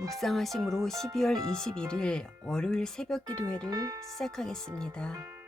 묵상하심으로 12월 21일 월요일 새벽 기도회를 시작하겠습니다.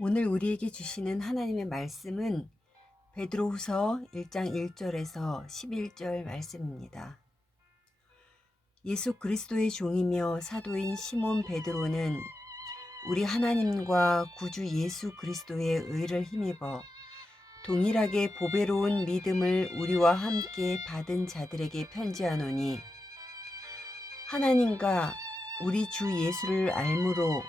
오늘 우리에게 주시는 하나님의 말씀은 베드로후서 1장 1절에서 11절 말씀입니다. 예수 그리스도의 종이며 사도인 시몬 베드로는 우리 하나님과 구주 예수 그리스도의 의를 힘입어 동일하게 보배로운 믿음을 우리와 함께 받은 자들에게 편지하노니, 하나님과 우리 주 예수를 알므로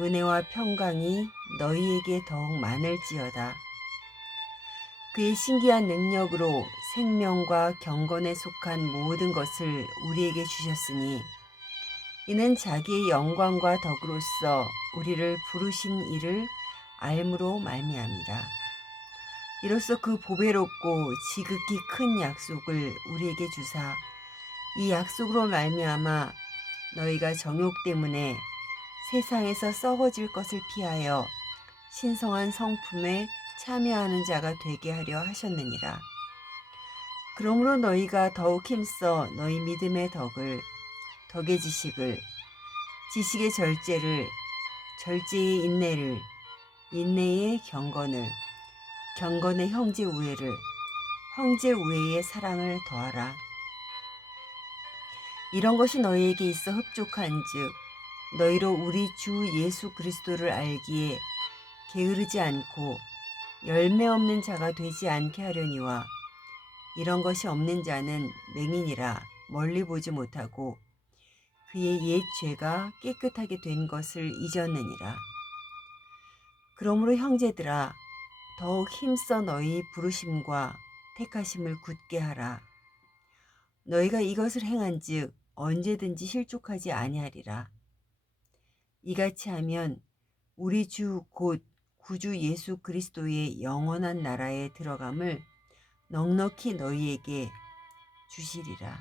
은혜와 평강이 너희에게 더욱 많을지어다. 그의 신기한 능력으로 생명과 경건에 속한 모든 것을 우리에게 주셨으니, 이는 자기의 영광과 덕으로서 우리를 부르신 이를 알므로 말미암이라. 이로써 그 보배롭고 지극히 큰 약속을 우리에게 주사, 이 약속으로 말미암아 너희가 정욕 때문에 세상에서 썩어질 것을 피하여 신성한 성품에 참여하는 자가 되게 하려 하셨느니라. 그러므로 너희가 더욱 힘써 너희 믿음의 덕을, 덕의 지식을, 지식의 절제를, 절제의 인내를, 인내의 경건을, 경건의 형제 우애를, 형제 우애의 사랑을 더하라. 이런 것이 너희에게 있어 흡족한즉 너희로 우리 주 예수 그리스도를 알기에 게으르지 않고 열매 없는 자가 되지 않게 하려니와, 이런 것이 없는 자는 맹인이라 멀리 보지 못하고 그의 옛 죄가 깨끗하게 된 것을 잊었느니라. 그러므로 형제들아, 더욱 힘써 너희 부르심과 택하심을 굳게 하라. 너희가 이것을 행한즉 언제든지 실족하지 아니하리라. 이같이 하면 우리 주 곧 구주 예수 그리스도의 영원한 나라에 들어감을 넉넉히 너희에게 주시리라.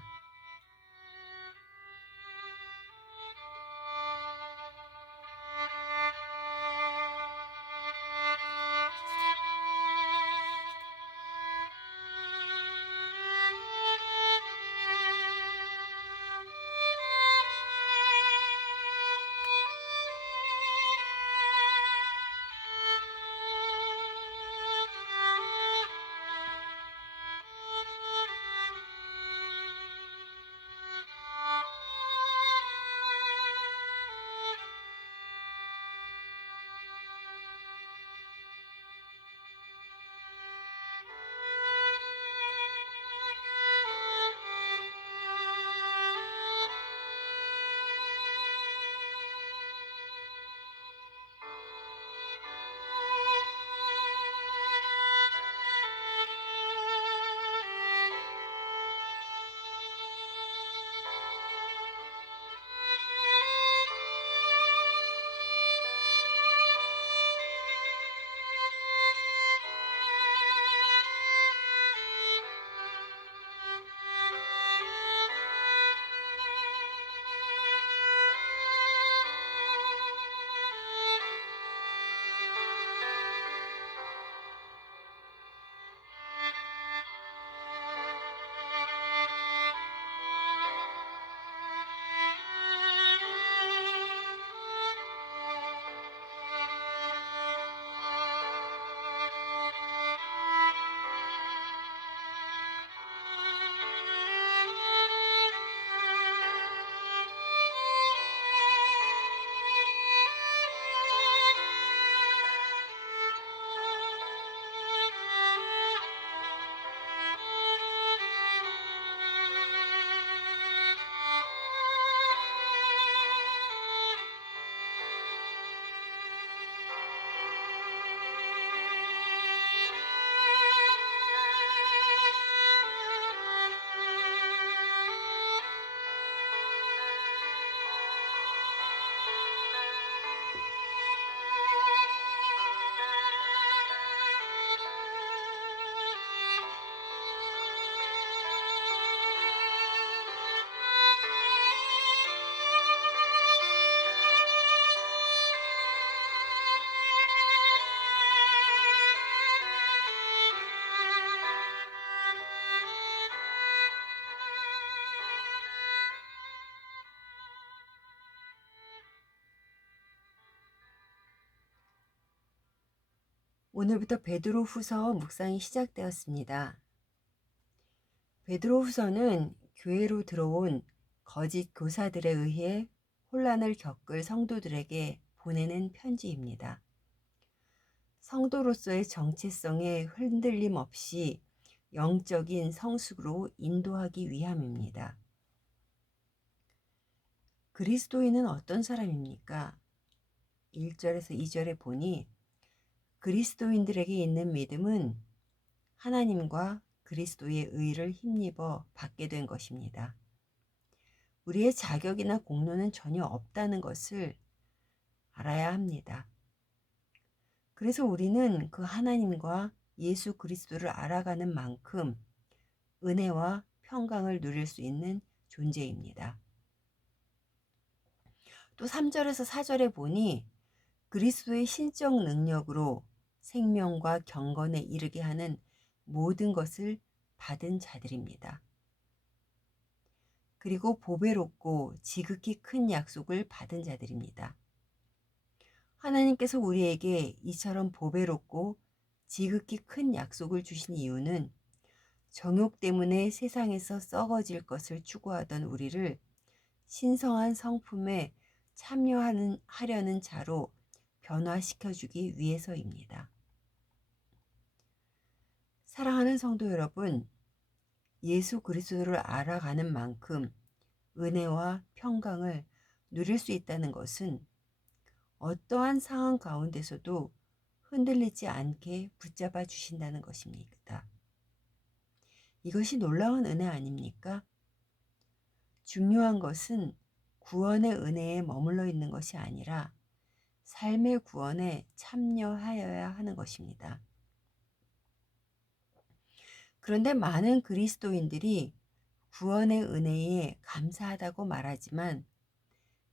오늘부터 베드로후서 묵상이 시작되었습니다. 베드로후서는 교회로 들어온 거짓 교사들에 의해 혼란을 겪을 성도들에게 보내는 편지입니다. 성도로서의 정체성에 흔들림 없이 영적인 성숙으로 인도하기 위함입니다. 그리스도인은 어떤 사람입니까? 1절에서 2절에 보니 그리스도인들에게 있는 믿음은 하나님과 그리스도의 의를 힘입어 받게 된 것입니다. 우리의 자격이나 공로는 전혀 없다는 것을 알아야 합니다. 그래서 우리는 그 하나님과 예수 그리스도를 알아가는 만큼 은혜와 평강을 누릴 수 있는 존재입니다. 또 3절에서 4절에 보니 그리스도의 신적 능력으로 생명과 경건에 이르게 하는 모든 것을 받은 자들입니다. 그리고 보배롭고 지극히 큰 약속을 받은 자들입니다. 하나님께서 우리에게 이처럼 보배롭고 지극히 큰 약속을 주신 이유는 정욕 때문에 세상에서 썩어질 것을 추구하던 우리를 신성한 성품에 참여하려는 자로 변화시켜주기 위해서입니다. 사랑하는 성도 여러분, 예수 그리스도를 알아가는 만큼 은혜와 평강을 누릴 수 있다는 것은 어떠한 상황 가운데서도 흔들리지 않게 붙잡아 주신다는 것입니다. 이것이 놀라운 은혜 아닙니까? 중요한 것은 구원의 은혜에 머물러 있는 것이 아니라 삶의 구원에 참여하여야 하는 것입니다. 그런데 많은 그리스도인들이 구원의 은혜에 감사하다고 말하지만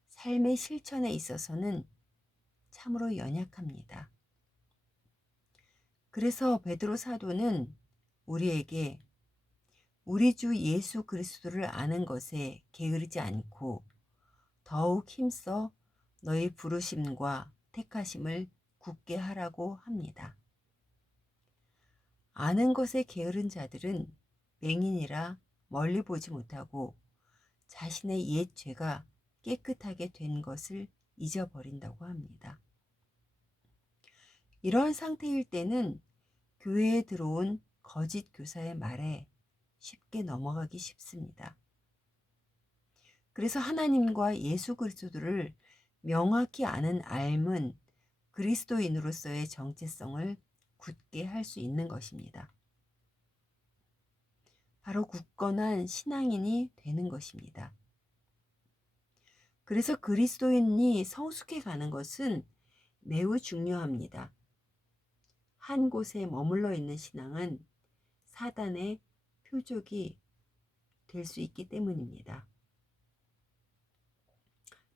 삶의 실천에 있어서는 참으로 연약합니다. 그래서 베드로 사도는 우리에게 우리 주 예수 그리스도를 아는 것에 게으르지 않고 더욱 힘써 너희 부르심과 택하심을 굳게 하라고 합니다. 아는 것에 게으른 자들은 맹인이라 멀리 보지 못하고 자신의 옛 죄가 깨끗하게 된 것을 잊어버린다고 합니다. 이러한 상태일 때는 교회에 들어온 거짓 교사의 말에 쉽게 넘어가기 쉽습니다. 그래서 하나님과 예수 그리스도를 명확히 아는 알은 그리스도인으로서의 정체성을 굳게 할 수 있는 것입니다. 바로 굳건한 신앙인이 되는 것입니다. 그래서 그리스도인이 성숙해 가는 것은 매우 중요합니다. 한 곳에 머물러 있는 신앙은 사단의 표적이 될 수 있기 때문입니다.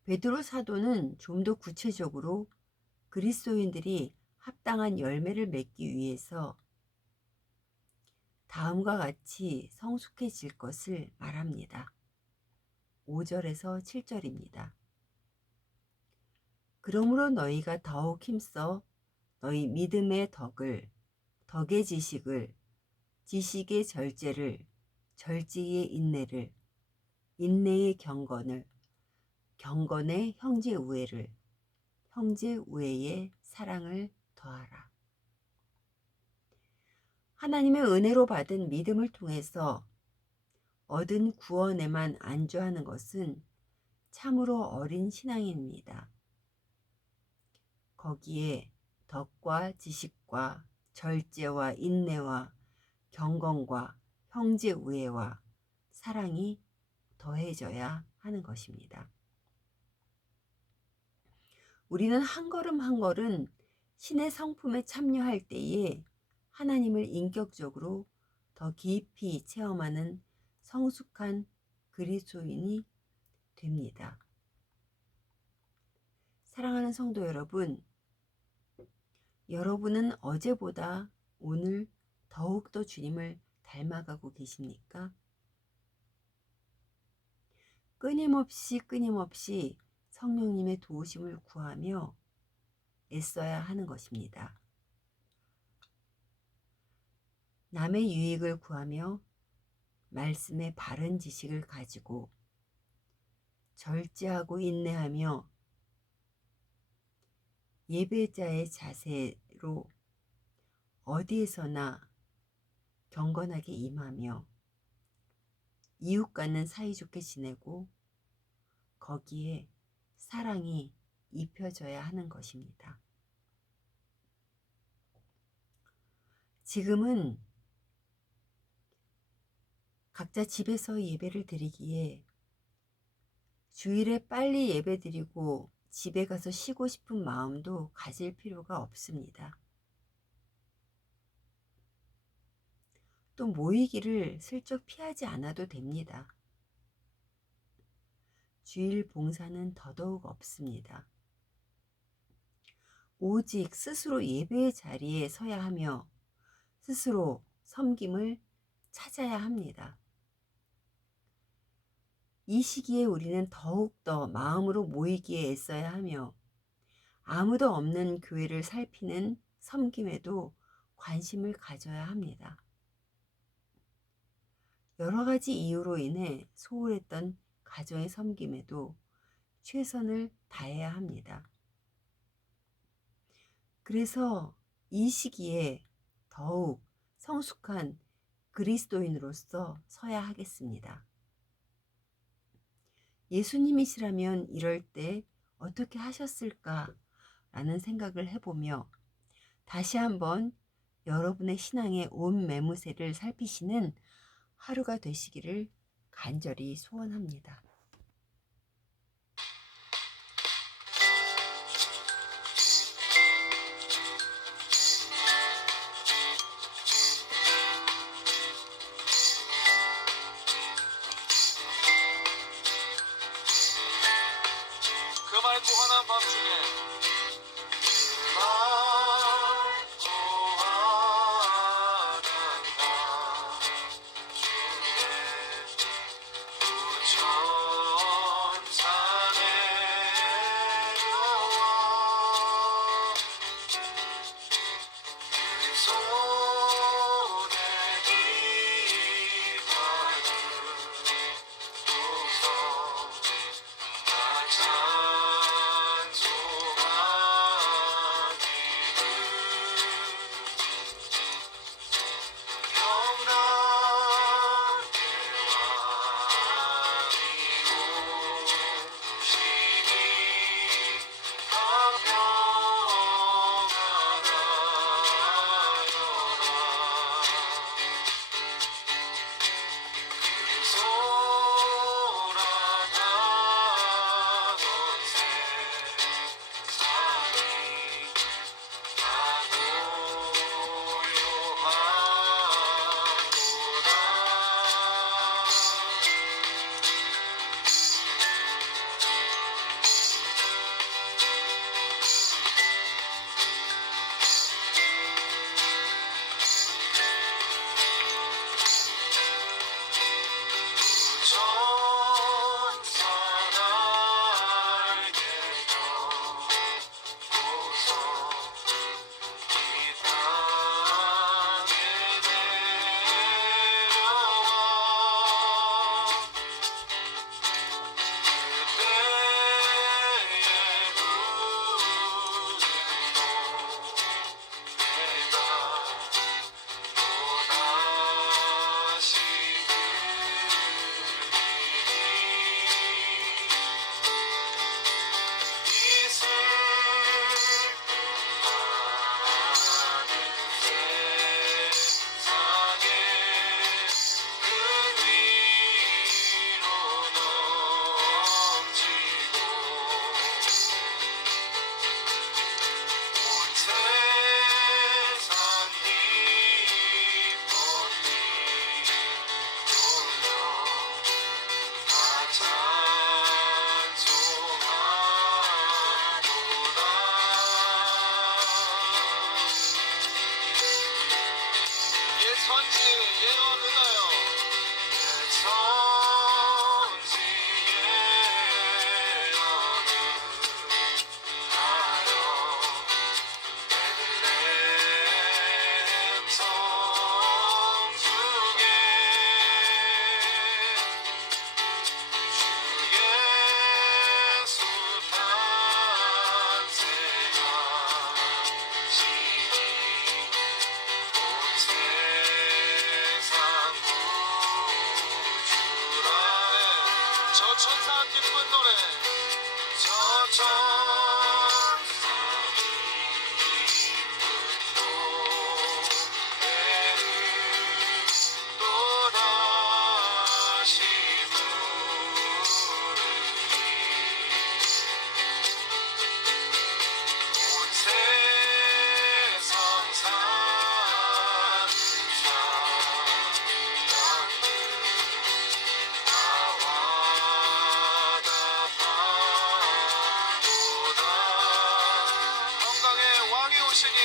베드로 사도는 좀 더 구체적으로 그리스도인들이 합당한 열매를 맺기 위해서 다음과 같이 성숙해질 것을 말합니다. 5절에서 7절입니다. 그러므로 너희가 더욱 힘써 너희 믿음의 덕의 지식을, 지식의 절제를, 절제의 인내를, 인내의 경건을, 경건의 형제 우애를, 형제 우애의 사랑을 더하라. 하나님의 은혜로 받은 믿음을 통해서 얻은 구원에만 안주하는 것은 참으로 어린 신앙입니다. 거기에 덕과 지식과 절제와 인내와 경건과 형제 우애와 사랑이 더해져야 하는 것입니다. 우리는 한 걸음 한 걸음 신의 성품에 참여할 때에 하나님을 인격적으로 더 깊이 체험하는 성숙한 그리스도인이 됩니다. 사랑하는 성도 여러분, 여러분은 어제보다 오늘 더욱더 주님을 닮아가고 계십니까? 끊임없이 성령님의 도우심을 구하며 애써야 하는 것입니다. 남의 유익을 구하며 말씀의 바른 지식을 가지고 절제하고 인내하며 예배자의 자세로 어디에서나 경건하게 임하며 이웃과는 사이좋게 지내고 거기에 사랑이 입혀져야 하는 것입니다. 지금은 각자 집에서 예배를 드리기에 주일에 빨리 예배 드리고 집에 가서 쉬고 싶은 마음도 가질 필요가 없습니다. 또 모이기를 슬쩍 피하지 않아도 됩니다. 주일 봉사는 더더욱 없습니다. 오직 스스로 예배의 자리에 서야 하며 스스로 섬김을 찾아야 합니다. 이 시기에 우리는 더욱더 마음으로 모이기에 애써야 하며 아무도 없는 교회를 살피는 섬김에도 관심을 가져야 합니다. 여러 가지 이유로 인해 소홀했던 가정의 섬김에도 최선을 다해야 합니다. 그래서 이 시기에 더욱 성숙한 그리스도인으로서 서야 하겠습니다. 예수님이시라면 이럴 때 어떻게 하셨을까라는 생각을 해보며 다시 한번 여러분의 신앙의 온 매무새를 살피시는 하루가 되시기를 간절히 소원합니다. 그 맑고 환한 밤중에 맑고 환한 밤중에 부천사 내려와 그 손에 깃발을 도서 나 찬송하기를 평안의 왕이고 신이 다 평안하여 감사한 기쁜 노래 저 노래를 또다시 부르리 온 세상 사는 사람들 나와 답하도다 평강의 왕이 오시니